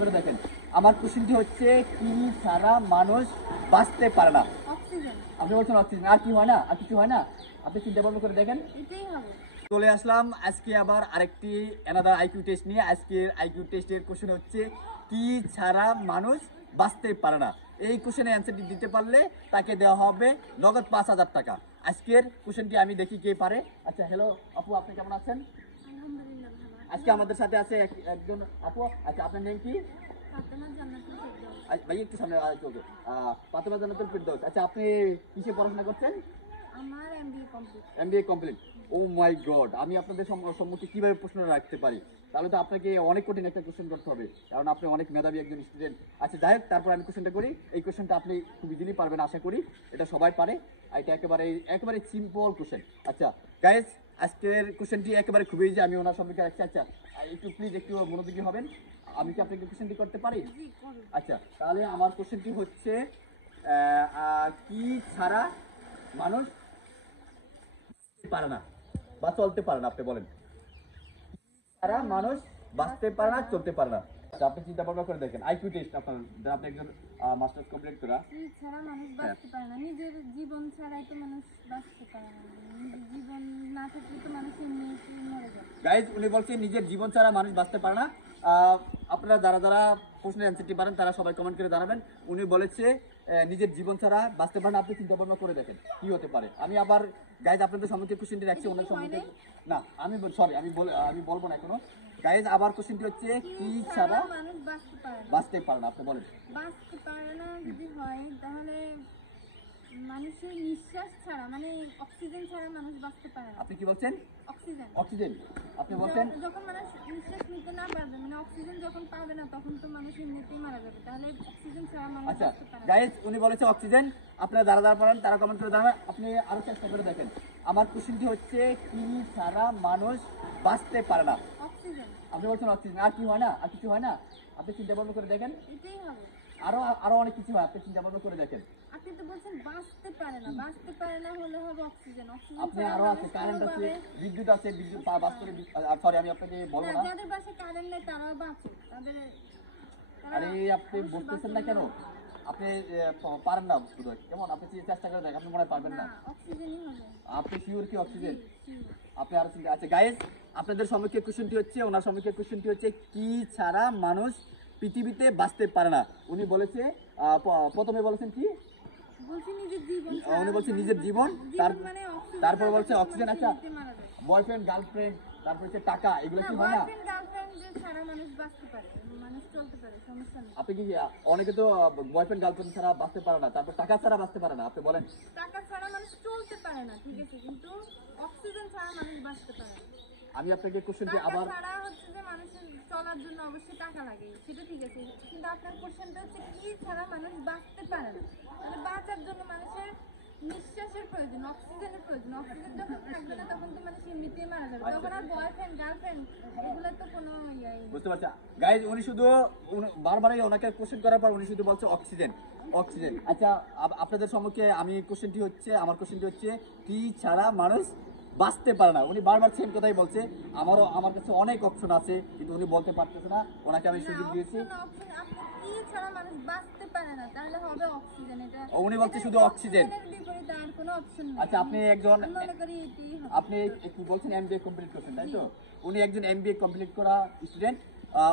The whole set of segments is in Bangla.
করে দেখেন। আমার কোশ্চেনটি হচ্ছে কি ছাড়া মানুষ বাঁচতে পারে না? অক্সিজেন। আপনি বলছেন অক্সিজেন, আর কি হয় না? আর কিছু হয় না? আপনি চিন্তা ভাবনা করে দেখেন। এটাই হবে। চলে আসলাম আজকে আবার আরেকটি অ্যানাদার আইকিউ টেস্ট নিয়ে। আজকের আইকিউ টেস্টের কোশ্চেন হচ্ছে কি ছাড়া মানুষ বাঁচতে পারে না? এই কোশ্চেনের অ্যান্সারটি দিতে পারলে তাকে দেওয়া হবে নগদ 5,000 টাকা। আজকের কোশ্চেনটি আমি দেখি কে পারে। আচ্ছা, হ্যালো আপু, আপনি কেমন আছেন? আলহামদুলিল্লাহ ভালো। আজকে আমাদের সাথে আছে একজন আপু। আচ্ছা, আপনার নেম কি? ফাতেমা জান্নাতুল ফেরদৌস। ভাই একটু সামনে ওকে। ফাতেমা জান্নাতুল ফেরদৌস। আচ্ছা, আপনি কিসে পড়াশোনা করছেন? আমার MBA complete. MBA complete. Oh my god, আমি আপনাদের সম্মুখে কিভাবে প্রশ্ন রাখতে পারি? তাহলে তো আপনাকে অনেক কঠিন একটা কোশ্চেন করতে হবে, কারণ আপনি অনেক মেধাবী একজন স্টুডেন্ট। আচ্ছা, যাই হোক, তারপর আমি কোশ্চেনটা করি। এই কোশ্চেনটা আপনি খুব ইজিলি পারবেন আশা করি, এটা সবাই পারে। আর এটা একেবারে সিম্পল কোশ্চেন। আচ্ছা গাইস, আজকের কোশ্চেনটি একেবারে খুবই ইজি, আমি ওনার সম্মুখে রাখছি। আচ্ছা, একটু প্লিজ একটু মনোযোগী হবেন। আমি কি আপনাকে কোশ্চেনটি করতে পারি? জি করুন। আচ্ছা, তাহলে আমার কোশ্চেনটি হচ্ছে কি ছাড়া মানুষ পারে না বা চলতে পারে না? আপনি বলেন। ছাড়া মানুষ বাঁচতে পারে না, চলতে পারে না। আচ্ছা, আপনি চিন্তা ভাবনা করে দেখেন। আইকিউ টেস্ট আপনার, আপনি একজন মাস্টার্স কমপ্লিট করা। কি ছাড়া মানুষ বাঁচতে পারে না? নিজের জীবন ছাড়াই তো মানুষ বাঁচতে পারে না। নিজের জীবন না থাকলে তো মানুষ এমনিতেই মরে যাবে। গাইজ, উনি বলছেন নিজের জীবন ছাড়া মানুষ বাঁচতে পারে না। আপনারা যারা যারা প্রশ্নের অ্যান্সারটি পারেন তারা সবাই কমেন্ট করে জানাবেন। উনি বলেছে নিজের জীবন ছাড়া বাঁচতে পারে না। আপনি চিন্তা ভাবনা করে দেখেন কি হতে পারে। আমি আবার গাইজ আপনাদের সম্মুখে কোশ্চেনটি রাখছি, ওনার সম্মুখে। না, আমি বলবো না এখনো। গাইজ, আবার কোশ্চেনটি হচ্ছে কি ছাড়া মানুষ বাঁচতে পারে না? বাঁচতে পারে না? আপনি বলেন। বাঁচতে পারে না যদি হয় তাহলে মানুষের নিঃশ্বাস ছাড়া, মানে অক্সিজেন ছাড়া মানুষ বাঁচতে পারে না। আপনি কি বলছেন? অক্সিজেন। অক্সিজেন। আপনি বলছেন যখন মানুষ নিঃশ্বাস নিতে না পারবে, মানে অক্সিজেন যখন পাবে না, তখন তো মানুষ এমনিতেই মারা যাবে। তাহলে অক্সিজেন ছাড়া মানুষ আচ্ছা বাঁচতে পারে না। গাইজ, উনি বলেছে অক্সিজেন। আপনারা যারা যারা পারেন তারা কমেন্ট করে জানাবেন। আপনি আরো চেষ্টা করে দেখেন। আমার কোশ্চেনটি হচ্ছে কি ছাড়া মানুষ বাঁচতে পারে না? অক্সিজেন। আপনি বলছেন অক্সিজেন, আর কি হয় না? আর কিছু হয় না? আপনি চিন্তা ভাবনা করে দেখেন। এটাই হবে। আরো আরো অনেক কিছু হয়, আপনি চিন্তা ভাবনা করে দেখেন। আপনি তো বলছেন বাঁচতে পারে না। বাঁচতে পারে না হলে হবে অক্সিজেন। অক্সিজেন আপনি ছাড়া আরো মানুষ আছে, কারেন্ট আছে, কোনোভাবে বিদ্যুৎ আছে, বিদ্যুৎ বাঁচতে। সরি, আমি আপনাকে বলবো না, না। যাদের বাসায় কারেন্ট নেই তারাও বাঁচে। আরে আপনি বুঝতেছেন না কেন? আপনি পারেন না বোধহয়। কেমন, আপনি চেষ্টা করে দেখেন, আপনি মনে হয় পারবেন না। অক্সিজেনই হবে। আপনি শিওর কি অক্সিজেন? Sure. আপনি আরো চিন্তা। আচ্ছা গাইজ, আপনাদের সম্মুখে কোশ্চেনটি হচ্ছে, ওনার সম্মুখে কোশ্চেনটি হচ্ছে কি ছাড়া মানুষ পৃথিবীতে বাঁচতে পারে না? উনি বলেছে প্রথমে বলেছেন কি? বলছি নিজের জীবন উনি বলছে নিজের জীবন, মানে অক্সিজেন। তারপর বলছে অক্সিজেন। আচ্ছা, মারা যায়। বয়ফ্রেন্ড, গার্লফ্রেন্ড, তারপর হচ্ছে টাকা, এগুলো না, কি হয় না? বয়ফ্রেন্ড গার্লফ্রেন্ড ছাড়া মানুষ বাঁচতে পারে, মানুষ চলতে পারে, সমস্যা নেই। আপনি কি অনেকে তো বয়ফ্রেন্ড গার্লফ্রেন্ড ছাড়া বাঁচতে পারে না, তারপর টাকা ছাড়া বাঁচতে পারে না? আপনি বলেন। টাকা ছাড়া মানুষ চলতে পারে না, ঠিক আছে, কিন্তু অক্সিজেন ছাড়া মানুষ বাঁচতে পারে না। আমি আপনাকে কোশ্চেনটি টাকা আবার ছাড়া হচ্ছে যে মানুষের চলার জন্য অবশ্যই টাকা লাগে, সেটা ঠিক আছে, কিন্তু আপনার কোশ্চেনটা হচ্ছে কি ছাড়া মানুষ বাঁচতে পারে না। মানে বাঁচার জন্য মানুষের নিঃশ্বাসের প্রয়োজন, অক্সিজেনের প্রয়োজন। অক্সিজেন যখন থাকবে না তখন তো মানুষ এমনিতেই মারা যাবে। তখন আর বয়ফ্রেন্ড গার্লফ্রেন্ড এগুলো তো কোনো ইয়াই নেই। বুঝতে পারছি। গাইজ, উনি শুধু বারবারই ওনাকে কোশ্চেন করার পর উনি শুধু বলছে অক্সিজেন, অক্সিজেন। আচ্ছা, আপনাদের সম্মুখে আমি কোশ্চেনটি হচ্ছে, আমার কোশ্চেনটি হচ্ছে কি ছাড়া মানুষ বাঁচতে পারে না? উনি বারবার সেম কথাই বলছে। আমার কাছে অনেক অপশন আছে, কিন্তু উনি বলতে পারতেছে না। ওনাকে আমি সুযোগ দিয়েছি। অক্সিজেন আপনি কি ছাড়া মানুষ বাঁচতে পারে না, তাহলে হবে অক্সিজেন। এটা উনি বলছে শুধু অক্সিজেন। অক্সিজেনের বিপরীতে আর কোনো অপশন নেই। আচ্ছা, আপনি একজন, আমি মনে করি এটাই হবে। আপনি কি বলছেন এমবিএ কমপ্লিট করছেন, তাই তো? উনি একজন এমবিএ কমপ্লিট করা স্টুডেন্ট।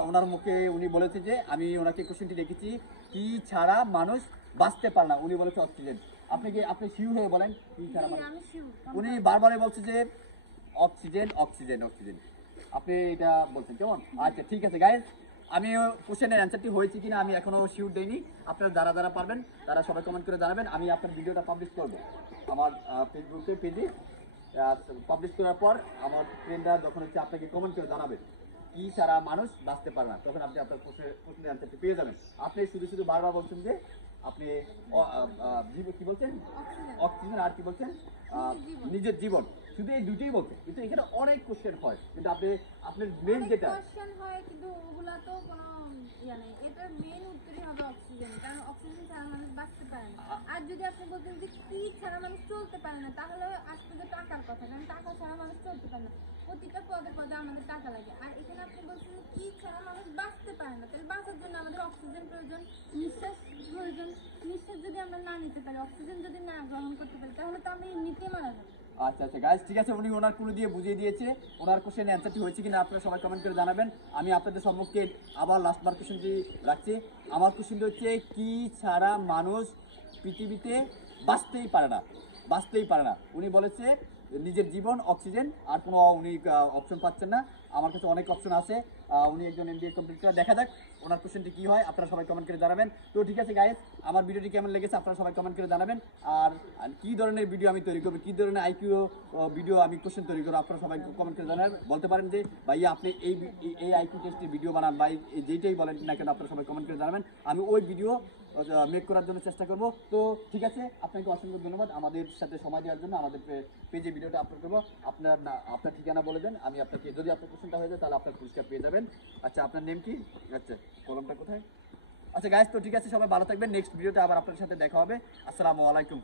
ওনার মুখে উনি বলেছে যে, আমি ওনাকে কোশ্চেনটি রেখেছি কি ছাড়া মানুষ বাঁচতে পারে না? উনি বলেছে অক্সিজেন। আপনি শিওর হয়ে বলেন কি ছাড়া মানুষ? আমি শিওর। উনি বারবারই বলছে যে অক্সিজেন, অক্সিজেন, অক্সিজেন। আপনি এটা বলছেন কেমন? আচ্ছা ঠিক আছে গাইজ, আমি কোশ্চেনের অ্যান্সারটি হয়েছে কিনা আমি এখনো শিওর দেইনি। আপনারা যারা যারা পারবেন তারা সবাই কমেন্ট করে জানাবেন। আমি আপনার ভিডিওটা পাবলিশ করব আমার ফেসবুকে পেজে। পাবলিশ করার পর আমার ফ্রেন্ডরা যখন হচ্ছে আপনাকে কমেন্ট করে জানাবে কি ছাড়া মানুষ বাঁচতে পারে না, তখন আপনি আপনার প্রশ্নের অ্যান্সারটি পেয়ে যাবেন। আপনি শুধু শুধু বারবার বলছেন যে আপনি কি বলছেন? অক্সিজেন, আর কি বলছেন? নিজের জীবন। শুধু এই দুটোই বলছে, কিন্তু এখানে অনেক কোশ্চেন হয়, কিন্তু আপনার মেন যেটা কোশ্চেন হয়, কিন্তু ওগুলা তো কোনো ইয়া নেই। এটার মেন উত্তরই হবে অক্সিজেন, কারণ অক্সিজেন ছাড়া মানুষ বাঁচতে পারে না। আর যদি আপনি বলতেন যে কি ছাড়া মানুষ চলতে পারে না, তাহলে আসতে যে টাকার কথা, কারণ টাকা ছাড়া মানুষ চলতে পারে না। প্রতিটা পদে পদে আমাদের টাকা লাগে। আর এখানে আপনি বলছেন যে কি ছাড়া মানুষ বাঁচতে পারে না, তাহলে বাঁচার জন্য অক্সিজেন প্রয়োজন, নিঃশ্বাস প্রয়োজন। নিঃশ্বাস যদি আমরা না নিতে পারি, অক্সিজেন যদি না গ্রহণ করতে পারি, তাহলে তো আমি এমনিতেই মারা যাবো। আচ্ছা আচ্ছা গাইস, ঠিক আছে, উনি ওনার কোনো দিয়ে বুঝিয়ে দিয়েছে। ওনার কোশ্চেন অ্যান্সারটি হয়েছে কিনা আপনারা সবাই কমেন্ট করে জানাবেন। আমি আপনাদের সম্মুখে আবার লাস্টবার কোশ্চেনটি রাখছি। আমার কোশ্চেনটি হচ্ছে, কি ছাড়া মানুষ পৃথিবীতে বাঁচতেই পারে না? বাঁচতেই পারে না। উনি বলেছে নিজের জীবন, অক্সিজেন, আর কোনো উনি অপশন পাচ্ছেন না। আমার কাছে অনেক অপশন আছে। উনি একজন MBA কমপ্লিট করে, দেখা যাক ওনার কোশ্চেনটি কি হয়। আপনারা সবাই কমেন্ট করে জানাবেন। তো ঠিক আছে গাইস, আমার ভিডিওটি কেমন লেগেছে আপনারা সবাই কমেন্ট করে জানাবেন। আর কি ধরনের ভিডিও আমি তৈরি করবো, কি ধরনের আইকিউ ভিডিও আমি কোশ্চেন তৈরি করবো, আপনারা সবাই কমেন্ট করে জানাবেন। বলতে পারেন যে ভাইয়া আপনি এই আইকিউ টেস্টের ভিডিও বানান, বা যেইটাই বলেন না কেন, আপনারা সবাই কমেন্ট করে জানাবেন। আমি ওই ভিডিও মেক করার জন্য চেষ্টা করব। তো ঠিক আছে, আপনাকে অসংখ্য ধন্যবাদ আমাদের সাথে সময় দেওয়ার জন্য। আমাদের পেজে ভিডিওটা আপলোড করবো। আপনার ঠিকানা বলে দেন, আমি আপনাকে, যদি আপনার কোশ্চেনটা হয়ে যায় তাহলে আপনার পুরস্কার পেয়ে যাবেন। আচ্ছা, আপনার নেম কি? আচ্ছা, কলমটা কোথায়? আচ্ছা গাইস, তো ঠিক আছে, সবাই ভালো থাকবেন। নেক্সট ভিডিওতে আবার আপনাদের সাথে দেখা হবে। আসসালামু আলাইকুম।